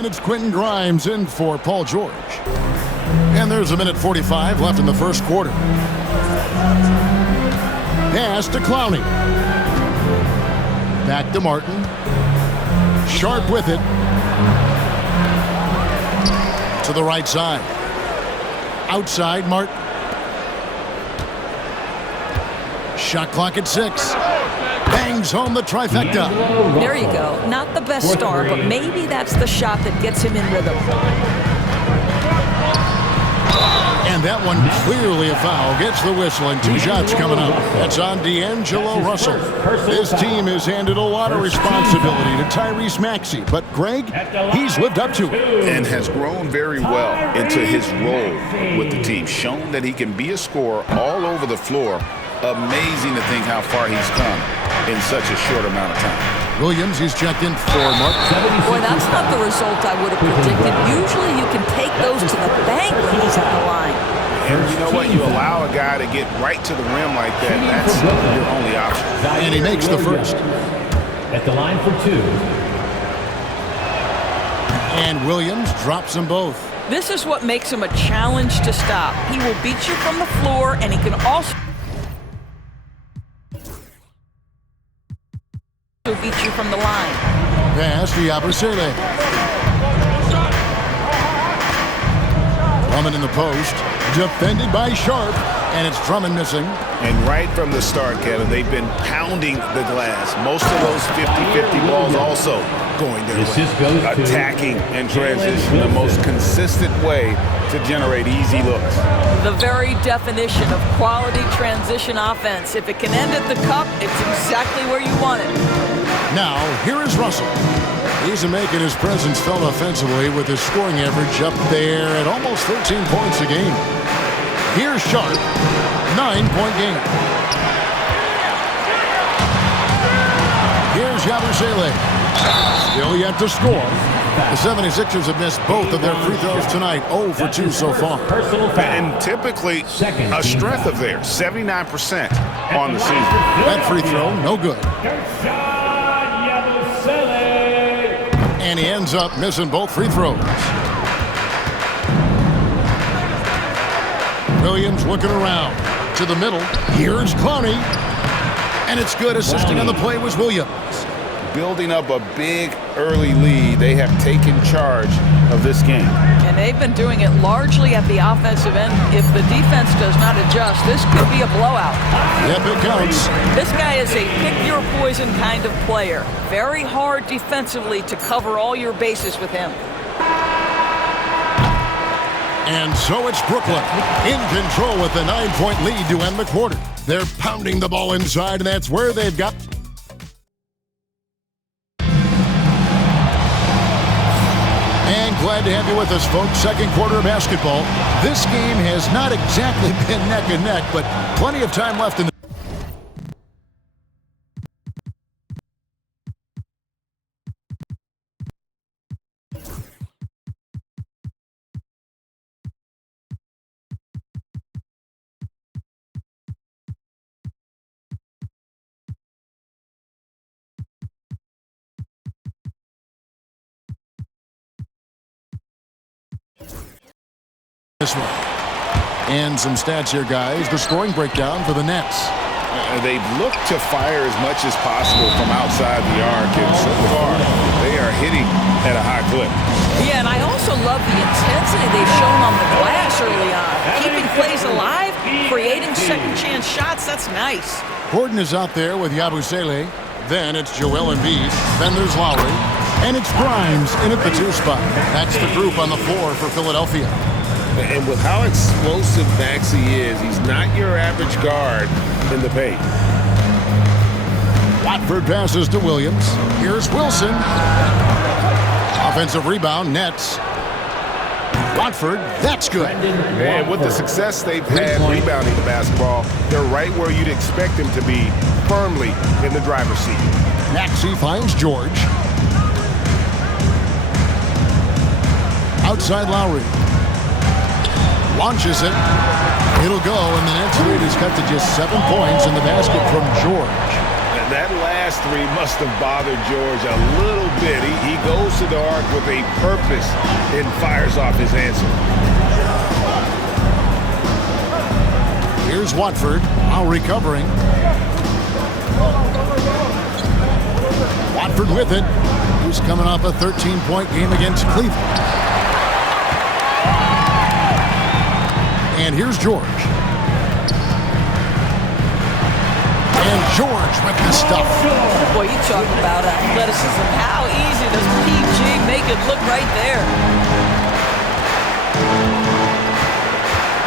And it's Quentin Grimes in for Paul George. And there's a minute 45 left in the first quarter. Pass to Clowney. Back to Martin. Sharp with it. To the right side. Outside, Martin. Shot clock at 6. Bangs home the trifecta. There you go. Not the best start, but maybe that's the shot that gets him in rhythm. And that one clearly a foul. Gets the whistle and 2 shots coming up. That's on D'Angelo Russell. This team has handed a lot of responsibility to Tyrese Maxey, but Greg, he's lived up to it. And has grown very well into his role with the team. Shown that he can be a scorer all over the floor. Amazing to think how far he's come in such a short amount of time. Williams, he's checked in for Mark. Boy, that's not the result I would have predicted. Usually you can take those to the bank when he's at the line. And you know what? You allow a guy to get right to the rim like that, that's your only option. And he makes the first. At the line for 2. And Williams drops them both. This is what makes him a challenge to stop. He will beat you from the floor, and he can also beat you from the line. Pass to Yabusele. Drummond in the post. Defended by Sharp. And it's Drummond missing. And right from the start, Kevin, they've been pounding the glass. Most of those 50-50 balls also going their way. Attacking and transition, the most consistent way to generate easy looks. The very definition of quality transition offense. If it can end at the cup, it's exactly where you want it. Now, here is Russell. He's making his presence felt offensively with his scoring average up there at almost 13 points a game. Here's Sharp, 9-point game. Here's Yabusele. Still yet to score. The 76ers have missed both of their free throws tonight, 0 for 2 so far. And typically a strength of theirs, 79% on the season. That free throw, no good. And he ends up missing both free throws. Williams looking around to the middle. Here's Clowney. And it's good. Assisting on the play was Williams. Building up a big early lead, they have taken charge of this game. And they've been doing it largely at the offensive end. If the defense does not adjust, this could be a blowout. Yep, it counts. This guy is a pick-your-poison kind of player. Very hard defensively to cover all your bases with him. And so it's Brooklyn in control with a 9-point lead to end the quarter. They're pounding the ball inside, and that's where they've got. And glad to have you with us, folks. Second quarter of basketball. This game has not exactly been neck and neck, but plenty of time left in the this one. And some stats here, guys. The scoring breakdown for the Nets. They've looked to fire as much as possible from outside the arc, and so far they are hitting at a high clip. Yeah, and I also love the intensity they've shown on the glass early on. Keeping plays alive, creating second-chance shots, that's nice. Gordon is out there with Yabusele. Then it's Joel Embiid. Then there's Lowry. And it's Grimes in at the 2 spot. That's the group on the floor for Philadelphia. And with how explosive Maxey is, he's not your average guard in the paint. Watford passes to Williams. Here's Wilson. Offensive rebound, Nets. Watford, that's good. And with the success they've had rebounding the basketball, they're right where you'd expect them to be, firmly in the driver's seat. Maxey finds George. Outside Lowry. Launches it. It'll go, and the Nets lead is cut to just 7 points in the basket from George. And that last last three must have bothered George a little bit. He goes to the arc with a purpose and fires off his answer. Here's Watford, now recovering. Watford with it. Who's coming off a 13-point game against Cleveland. And here's George. And George with the stuff. Boy, you talk about athleticism. How easy does PG make it look right there?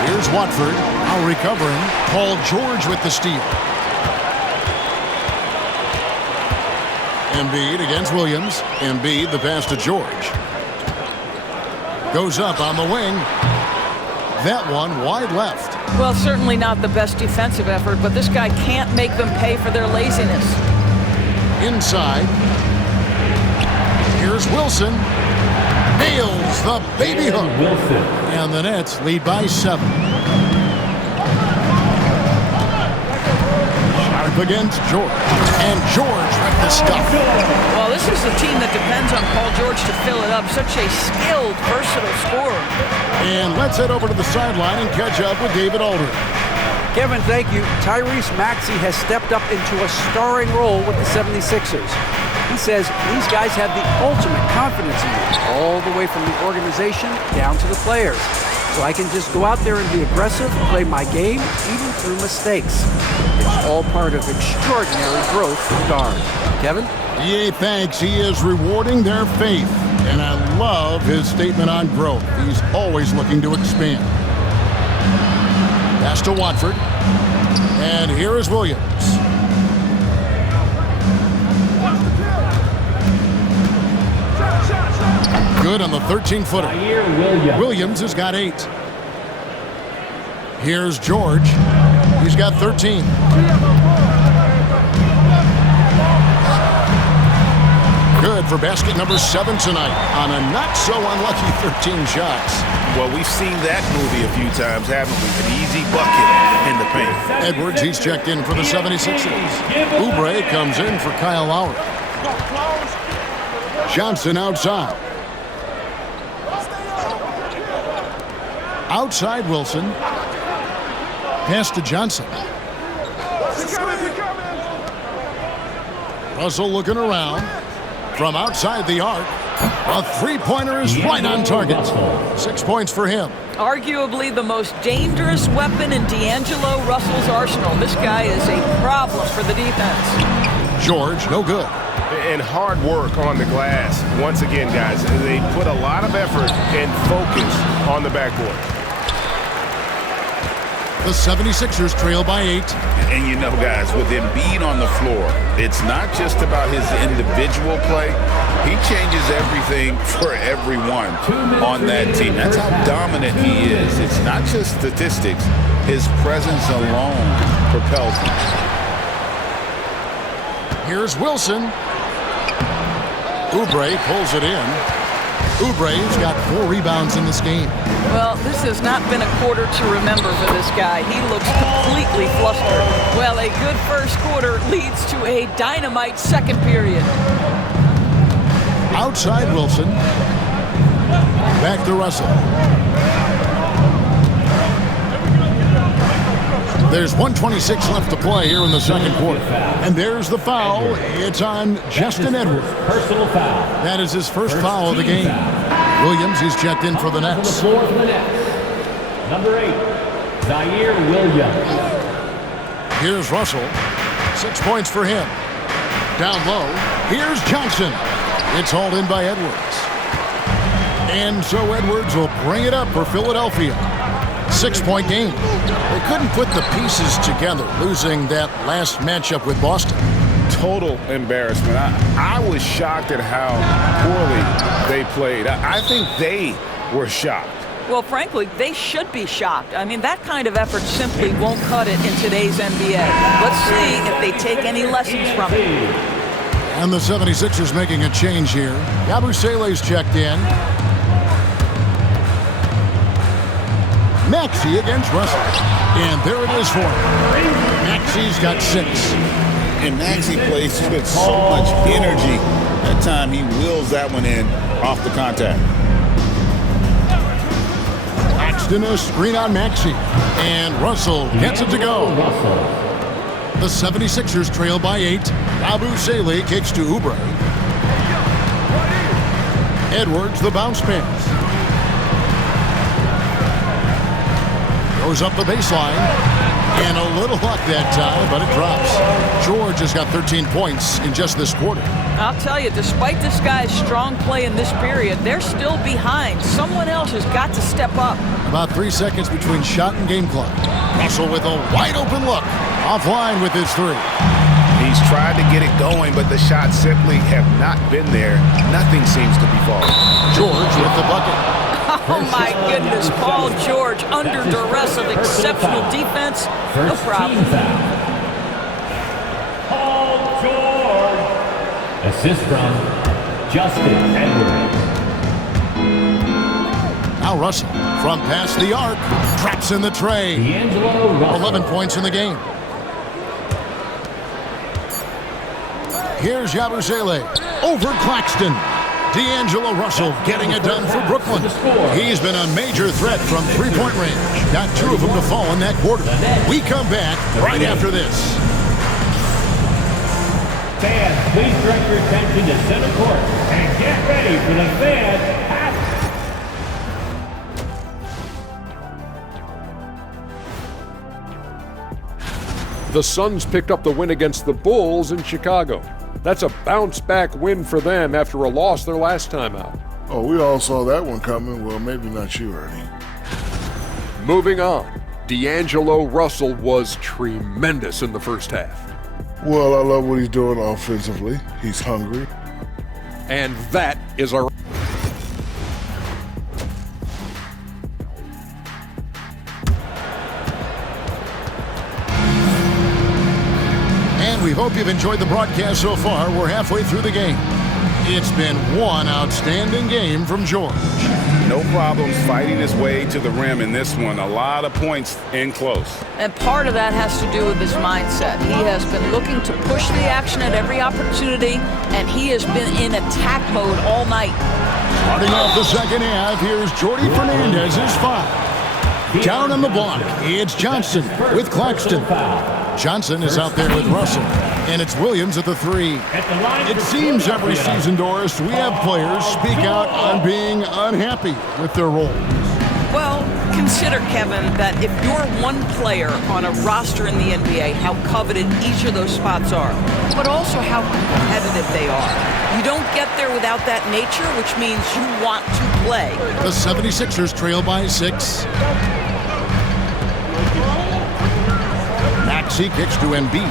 Here's Watford, now recovering. Paul George with the steal. Embiid against Williams. Embiid, the pass to George. Goes up on the wing. That one wide left. Well, certainly not the best defensive effort, but this guy can't make them pay for their laziness. Inside. Here's Wilson. Nails the baby hook. And the Nets lead by 7. Sharp against George. And George with the stuff. Well, this is a team that depends on Paul George to fill it up. Such a skilled, versatile scorer. And let's head over to the sideline and catch up with David Aldridge. Kevin, thank you. Tyrese Maxey has stepped up into a starring role with the 76ers. He says these guys have the ultimate confidence in me, all the way from the organization down to the players. So I can just go out there and be aggressive, play my game, even through mistakes. It's all part of extraordinary growth for guard. Kevin? Yeah, thanks. He is rewarding their faith. And I love his statement on growth. He's always looking to expand. Pass to Watford. And here is Williams. Good on the 13-footer. Williams has got 8. Here's George. He's got 13. Good for basket number 7 tonight on a not-so-unlucky 13 shots. Well, we've seen that movie a few times, haven't we? An easy bucket in the paint. Edwards, he's checked in for the 76ers. Oubre comes in for Kyle Lowry. Johnson outside. Outside Wilson. Pass to Johnson. Russell looking around. From outside the arc, a three-pointer is right on target. 6 points for him. Arguably the most dangerous weapon in D'Angelo Russell's arsenal. This guy is a problem for the defense. George, no good. And hard work on the glass. Once again, guys, they put a lot of effort and focus on the backboard. The 76ers trail by 8. And you know, guys, with Embiid on the floor, it's not just about his individual play. He changes everything for everyone on that team. That's how dominant he is. It's not just statistics. His presence alone propels him. Here's Wilson. Oubre pulls it in. Oubre's got 4 rebounds in this game. Well, this has not been a quarter to remember for this guy. He looks completely flustered. Well, a good first quarter leads to a dynamite second period. Outside Wilson. Back to Russell. There's 1:26 left to play here in the second quarter. And there's the foul. It's on Justin Edwards. Personal foul. That is his first foul of the game. Williams, he's checked in for the Nets. On the floor for the Nets. Number 8, Zaire Williams. Here's Russell. 6 points for him. Down low. Here's Johnson. It's hauled in by Edwards. And so Edwards will bring it up for Philadelphia. 6-point game. They couldn't put the pieces together, losing that last matchup with Boston. Total embarrassment. I was shocked at how poorly they played. I think they were shocked. Well, frankly, they should be shocked. I mean, that kind of effort simply won't cut it in today's NBA. Let's see if they take any lessons from it. And the 76ers making a change here. Yabusele's checked in. Maxey against Russell. And there it is for him. Maxey's got 6. And Maxey plays with so much energy. That time he wheels that one in off the contact. Claxton a screen on Maxey. And Russell gets it to go. The 76ers trail by 8. Yabusele kicks to Oubre. Edwards the bounce pass. Goes up the baseline. And a little luck that time, but it drops. George has got 13 points in just this quarter. I'll tell you, despite this guy's strong play in this period, they're still behind. Someone else has got to step up. About 3 seconds between shot and game clock. Russell with a wide open look. Offline with his 3. He's tried to get it going, but the shots simply have not been there. Nothing seems to be falling. George with the bucket. Oh my goodness, Paul George under duress of exceptional defense. No problem. Paul George. Assist from Justin Edwards. Now Russell from past the arc. Traps in the tray. D'Angelo Russell. 11 points in the game. Here's Yabusele over Claxton. D'Angelo Russell getting it done for Brooklyn. He's been a major threat from three-point range. Got 2 of them to fall in that quarter. We come back right after this. Fans, please direct your attention to center court and get ready for the fan pass. The Suns picked up the win against the Bulls in Chicago. That's a bounce-back win for them after a loss their last time out. Oh, we all saw that one coming. Well, maybe not you, Ernie. Moving on, D'Angelo Russell was tremendous in the first half. Well, I love what he's doing offensively. He's hungry. And that is our... We hope you've enjoyed the broadcast so far. We're halfway through the game. It's been one outstanding game from George. No problems fighting his way to the rim in this one. A lot of points in close. And part of that has to do with his mindset. He has been looking to push the action at every opportunity, and he has been in attack mode all night. Starting off the second half, here's Jordy Fernandez's 5. Down on the block, it's Johnson with Claxton. Johnson is out there with Russell, and it's Williams at the 3. It seems every season, Doris, we have players speak out on being unhappy with their roles. Well, consider, Kevin, that if you're one player on a roster in the NBA, how coveted each of those spots are, but also how competitive they are. You don't get there without that nature, which means you want to play. The 76ers trail by 6. Maxey kicks to Embiid.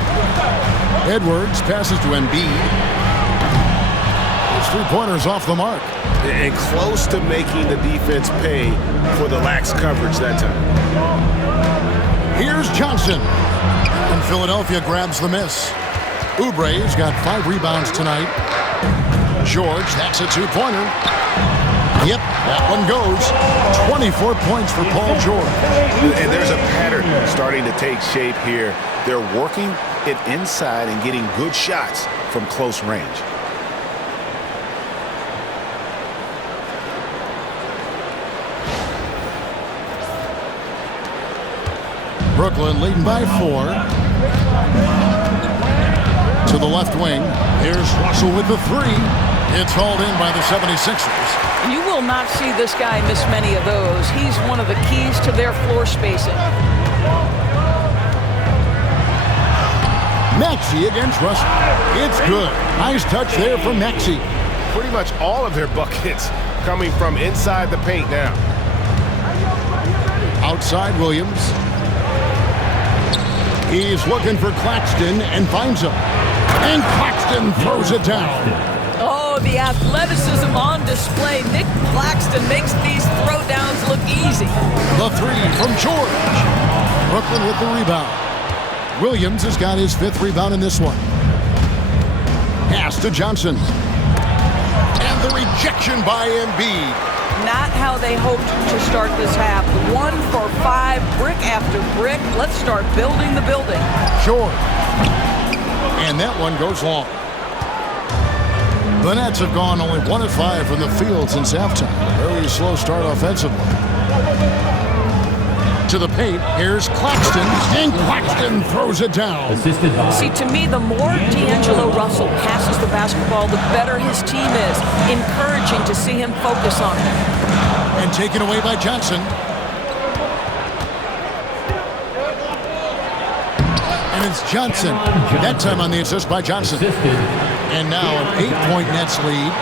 Edwards passes to Embiid. His 3-pointer's off the mark. And close to making the defense pay for the lax coverage that time. Here's Johnson. And Philadelphia grabs the miss. Oubre's got 5 rebounds tonight. George, that's a 2-pointer. Yep, that one goes. 24 points for Paul George. And there's a pattern starting to take shape here. They're working it inside and getting good shots from close range. Brooklyn leading by 4. To the left wing. Here's Russell with the 3. It's hauled in by the 76ers. You will not see this guy miss many of those. He's one of the keys to their floor spacing. Maxey against Russell. It's good. Nice touch there from Maxey. Pretty much all of their buckets coming from inside the paint now. Outside Williams. He's looking for Claxton and finds him. And Claxton throws it down. Oh, the athleticism on display. Nick Claxton makes these throwdowns look easy. The 3 from George. Brooklyn with the rebound. Williams has got his 5th rebound in this one. Pass to Johnson. And the rejection by Embiid. Not how they hoped to start this half. 1 for 5, brick after brick. Let's start building the building. George. And that one goes long. The Nets have gone only 1 of 5 from the field since halftime. Very slow start offensively. To the paint, here's Claxton, and Claxton throws it down. See, to me, the more D'Angelo Russell passes the basketball, the better his team is. Encouraging to see him focus on it. And taken away by Johnson. And it's Johnson. That time on the assist by Johnson. And now an 8-point Nets lead.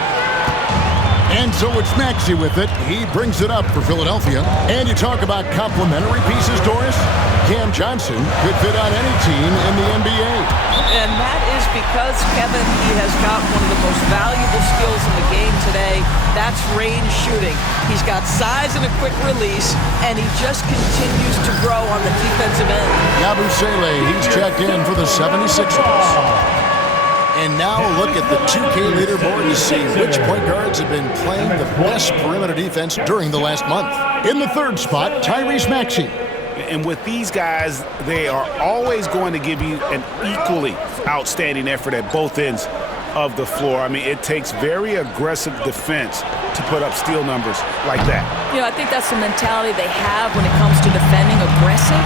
And so it's Maxey with it. He brings it up for Philadelphia. And you talk about complementary pieces, Doris. Cam Johnson could fit on any team in the NBA. And that is because, Kevin, he has got one of the most valuable skills in the game today. That's range shooting. He's got size and a quick release, and he just continues to grow on the defensive end. Yabusele, he's checked in for the 76ers. And now look at the 2K leaderboard to see which point guards have been playing the best perimeter defense during the last month. In the third spot, Tyrese Maxey. And with these guys, they are always going to give you an equally outstanding effort at both ends of the floor. I mean, it takes very aggressive defense to put up steal numbers like that. You know, I think that's the mentality they have when it comes to defending aggressive.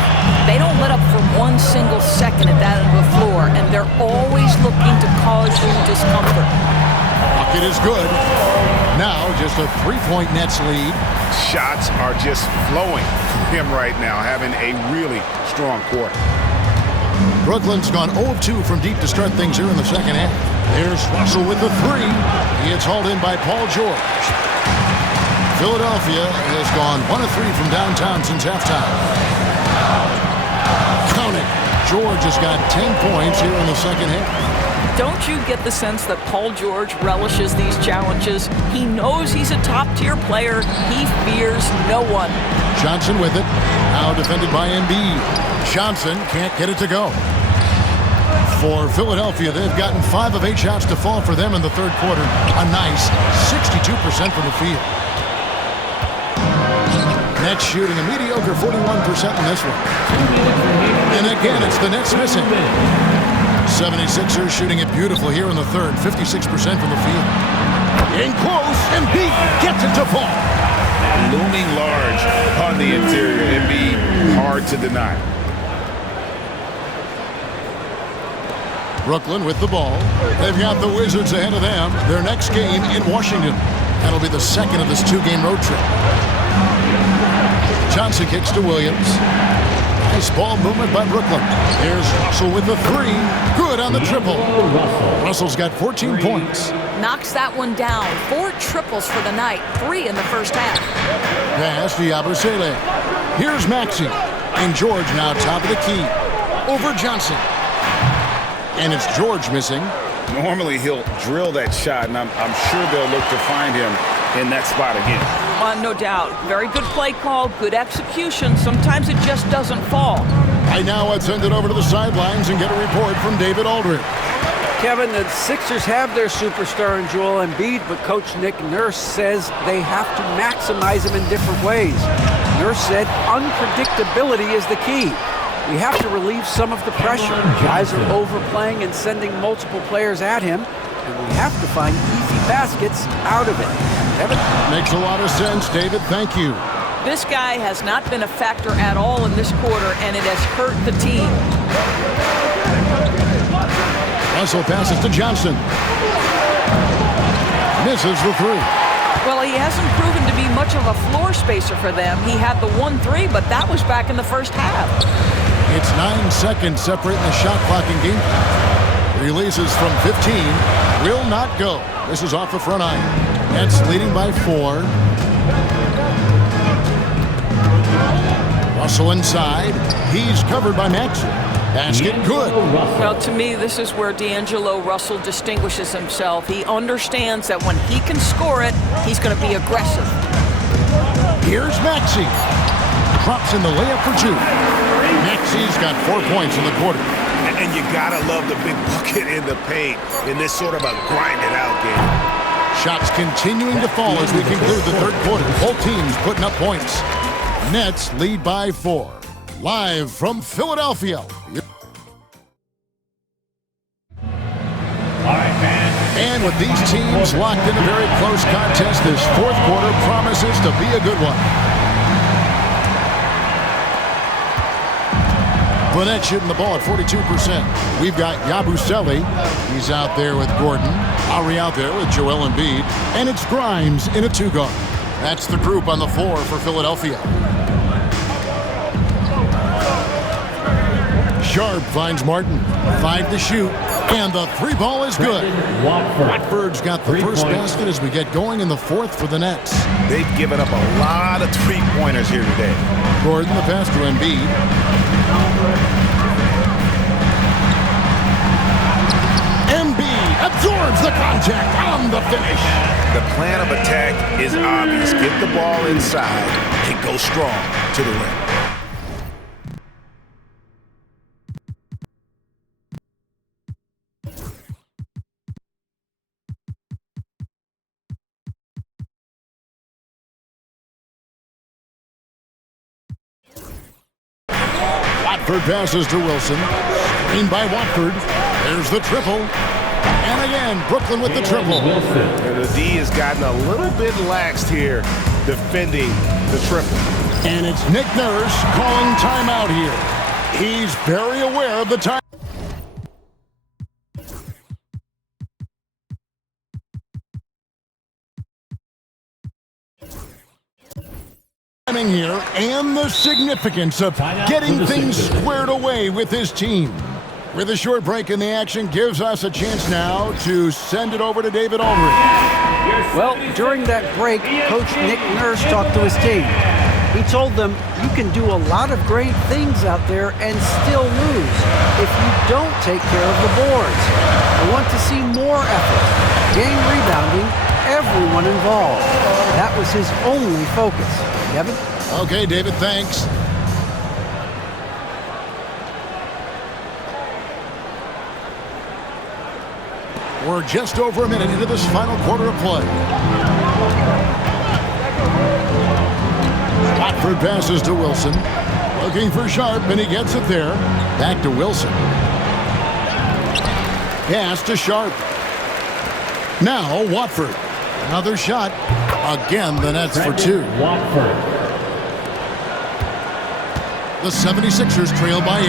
They don't let up for one single second at that end of the floor, and they're always looking to cause you discomfort. Bucket is good. Now just a 3-point Nets lead. Shots are just flowing from him right now, having a really strong quarter. Brooklyn's gone 0 of 2 from deep to start things here in the second half. There's Russell with the 3. He gets hauled in by Paul George. Philadelphia has gone 1 of 3 from downtown since halftime. Count it. George has got 10 points here in the second half. Don't you get the sense that Paul George relishes these challenges? He knows he's a top-tier player. He fears no one. Johnson with it. Now defended by Embiid. Johnson can't get it to go. For Philadelphia, they've gotten 5 of 8 shots to fall for them in the third quarter. A nice 62% from the field. Nets shooting a mediocre 41% in this one. And again, it's the Nets missing. 76ers shooting it beautifully here in the third, 56% from the field. In close, Embiid gets it to fall. Looming large on the interior. Embiid, hard to deny. Brooklyn with the ball. They've got the Wizards ahead of them. Their next game in Washington. That'll be the second of this 2-game road trip. Johnson kicks to Williams. Nice ball movement by Brooklyn. Here's Russell with the 3. Good on the triple. Russell's got 14 points. Knocks that one down. 4 triples for the night. 3 in the first half. Pass to Yabusele. Here's Maxey. And George now top of the key. Over Johnson. And it's George missing. Normally he'll drill that shot, and I'm sure they'll look to find him in that spot again. No doubt. Very good play call, good execution. Sometimes it just doesn't fall. Right now, let's send it over to the sidelines and get a report from David Aldridge. Kevin, the Sixers have their superstar in Joel Embiid, but Coach Nick Nurse says they have to maximize him in different ways. Nurse said unpredictability is the key. We have to relieve some of the pressure. Guys are overplaying and sending multiple players at him, and we have to find easy baskets out of it. Evan? Makes a lot of sense, David. Thank you. This guy has not been a factor at all in this quarter, and it has hurt the team. Russell passes to Johnson. Misses the 3. Well, he hasn't proven to be much of a floor spacer for them. He had the 1-3, but that was back in the first half. It's 9 seconds separating the shot clock and game. Releases from 15. Will not go. This is off the front iron. Nets leading by 4. Russell inside. He's covered by Maxey. Basket good. Well, to me, this is where D'Angelo Russell distinguishes himself. He understands that when he can score it, he's going to be aggressive. Here's Maxey. Drops in the layup for 2. Maxey's got 4 points in the quarter. And you gotta love the big bucket in the paint in this sort of a grind-it-out game. Shots continuing to fall as we conclude the third quarter. Both teams putting up points. Nets lead by 4. Live from Philadelphia. with these teams locked in a very close contest, this fourth quarter promises to be a good one. Burnett shooting the ball at 42%. We've got Yabusele. He's out there with Gordon. Ari out there with Joel Embiid. And it's Grimes in a two-guard. That's the group on the floor for Philadelphia. Sharp finds Martin. 5 to shoot. And the three ball is good. Watford's got the first basket as we get going in the fourth for the Nets. They've given up a lot of three-pointers here today. Gordon, the pass to Embiid. Embiid absorbs the contact on the finish. The plan of attack is obvious. Get the ball inside and go strong to the rim. Watford passes to Wilson. Screened by Watford. There's the triple. And again, Brooklyn with the triple. And the D has gotten a little bit laxed here defending the triple. And it's Nick Nurse calling timeout here. He's very aware of the time. Here and the significance of getting things squared away with his team. With a short break in the action gives us a chance now to send it over to David Aldridge. Well, during that break, Coach Nick Nurse talked to his team. He told them, you can do a lot of great things out there and still lose if you don't take care of the boards. I want to see more effort, game rebounding, everyone involved. That was his only focus. Kevin? Okay, David, thanks. We're just over a minute into this final quarter of play. Watford passes to Wilson. Looking for Sharp, and he gets it there. Back to Wilson. Pass to Sharp. Now Watford. Another shot. Again, the Nets for two. Watford. The 76ers trail by 8.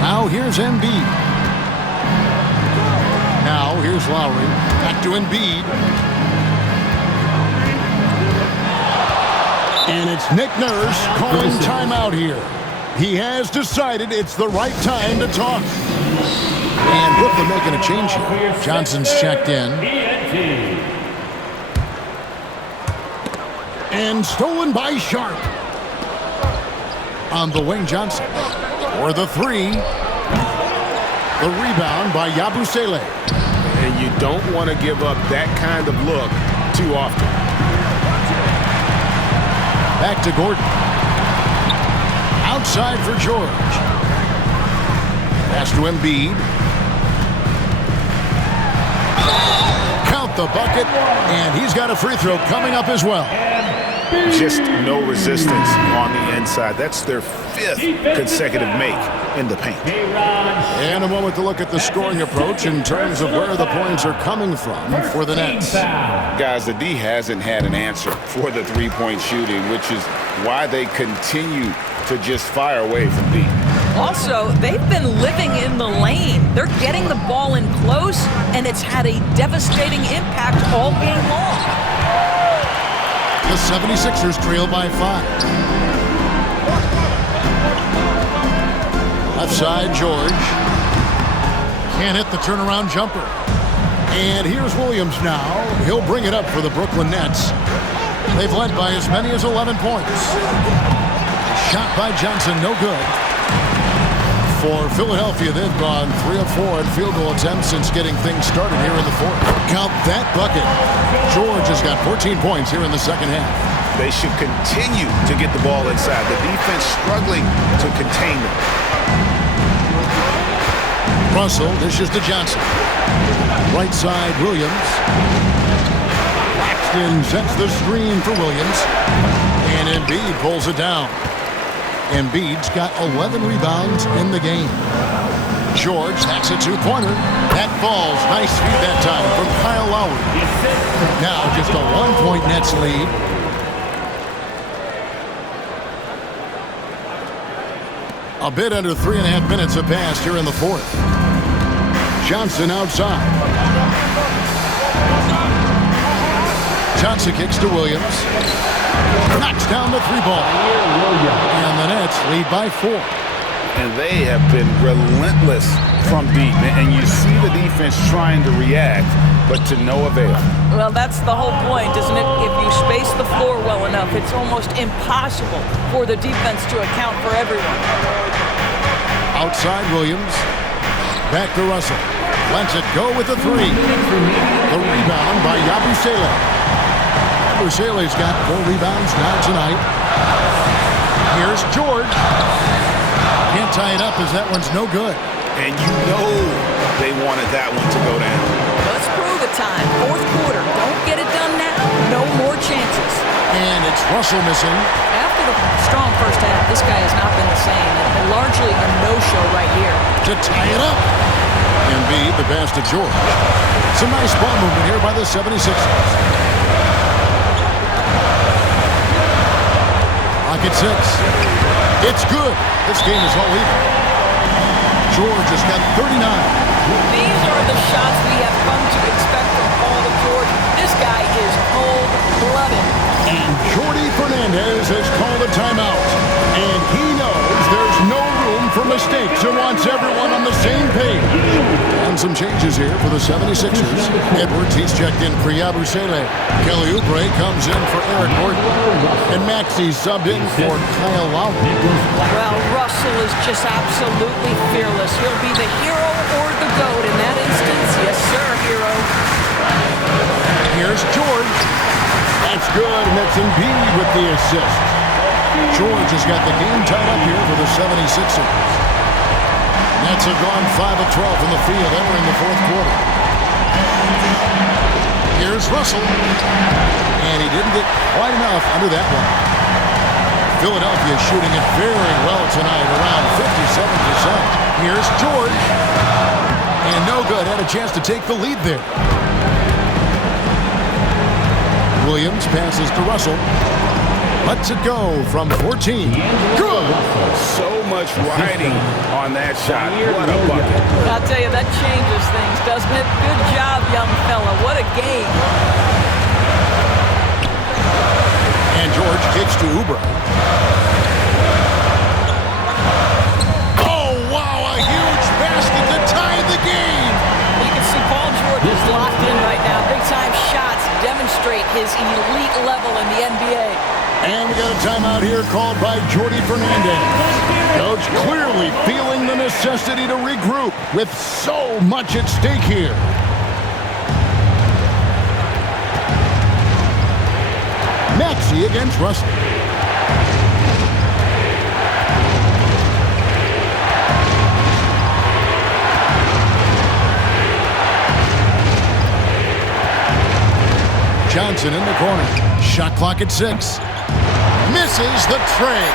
Now here's Embiid. Now here's Lowry. Back to Embiid. And it's Nick Nurse calling timeout here. He has decided it's the right time to talk. And Brooklyn making a change here. Johnson's checked in. And stolen by Sharp. On the wing, Johnson. For the three. The rebound by Yabusele. And you don't want to give up that kind of look too often. Back to Gordon. Outside for George. Pass to Embiid. Count the bucket, and he's got a free throw coming up as well. Just no resistance on the inside. That's their 5th consecutive make in the paint. And a moment to look at the scoring approach in terms of where the points are coming from for the Nets. Guys, the D hasn't had an answer for the three-point shooting, which is why they continue to just fire away from D. Also, they've been living in the lane. They're getting the ball in close, and it's had a devastating impact all game long. The 76ers trail by 5. Left side, George. Can't hit the turnaround jumper. And here's Williams now. He'll bring it up for the Brooklyn Nets. They've led by as many as 11 points. Shot by Johnson, no good. For Philadelphia, they've gone 3 of 4 in field goal attempts since getting things started here in the fourth. Count that bucket. George has got 14 points here in the second half. They should continue to get the ball inside. The defense struggling to contain them. Russell dishes to Johnson. Right side, Williams. Braxton sets the screen for Williams. And Embiid pulls it down. Embiid's got 11 rebounds in the game. George, that's a two-pointer. That falls. Nice feed that time from Kyle Lowry. Now just a 1-point Nets lead. A bit under 3.5 minutes have passed here in the fourth. Johnson outside. Johnson kicks to Williams. Knocks down the three ball. And the Nets lead by 4. And they have been relentless from deep. And you see the defense trying to react, but to no avail. Well, that's the whole point, isn't it? If you space the floor well enough, it's almost impossible for the defense to account for everyone. Outside Williams. Back to Russell. Lets it go with the three. The rebound by Yabusele. Yabusele's got 4 rebounds now tonight. Here's George. Can't tie it up as that one's no good. And you know they wanted that one to go down. Let's prove it time. Fourth quarter. Don't get it done now. No more chances. And it's Russell missing. After the strong first half, this guy has not been the same. And largely a no-show right here. To tie it up. Embiid, the pass to George. Some nice ball movement here by the 76ers. Pocket 6. It's good. This game is all even. George has got 39. These are the shots we have come to expect from Paul George. This guy is cold-blooded. And Jordi Fernandez has called a timeout. And he knows there's no room for mistakes and wants everyone on the same page. And some changes here for the 76ers. Edwards, he's checked in for Yabusele. Kelly Oubre comes in for Eric Gordon. And Maxey subbed in for Kyle Lowry. Well, Russell is just absolutely fearless. He'll be the hero or the GOAT in that instance. Yes, sir, hero. Here's George. That's good, and that's Embiid with the assist. George has got the game tied up here for the 76ers. Nets have gone 5 of 12 from the field entering the fourth quarter. Here's Russell. And he didn't get quite enough under that one. Philadelphia shooting it very well tonight, around 57%. Here's George. And no good. Had a chance to take the lead there. Williams passes to Russell. Lets it go from 14. Good! So much riding on that shot. What a bucket. I'll tell you, that changes things, doesn't it? Good job, young fella. What a game. And George kicks to Oubre. Oh, wow, a huge basket to tie the game. You can see Paul George is locked in right now. Big-time shots demonstrate his elite level in the NBA. And we got a timeout here called by Jordi Fernandez. Coach clearly feeling the necessity to regroup with so much at stake here. Maxey against Russell. Johnson in the corner. Shot clock at 6. Misses the tray.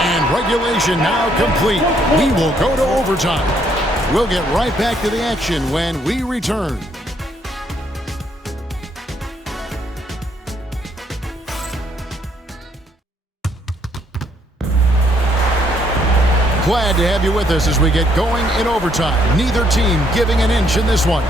And regulation now complete. We will go to overtime. We'll get right back to the action when we return. Glad to have you with us as we get going in overtime. Neither team giving an inch in this one.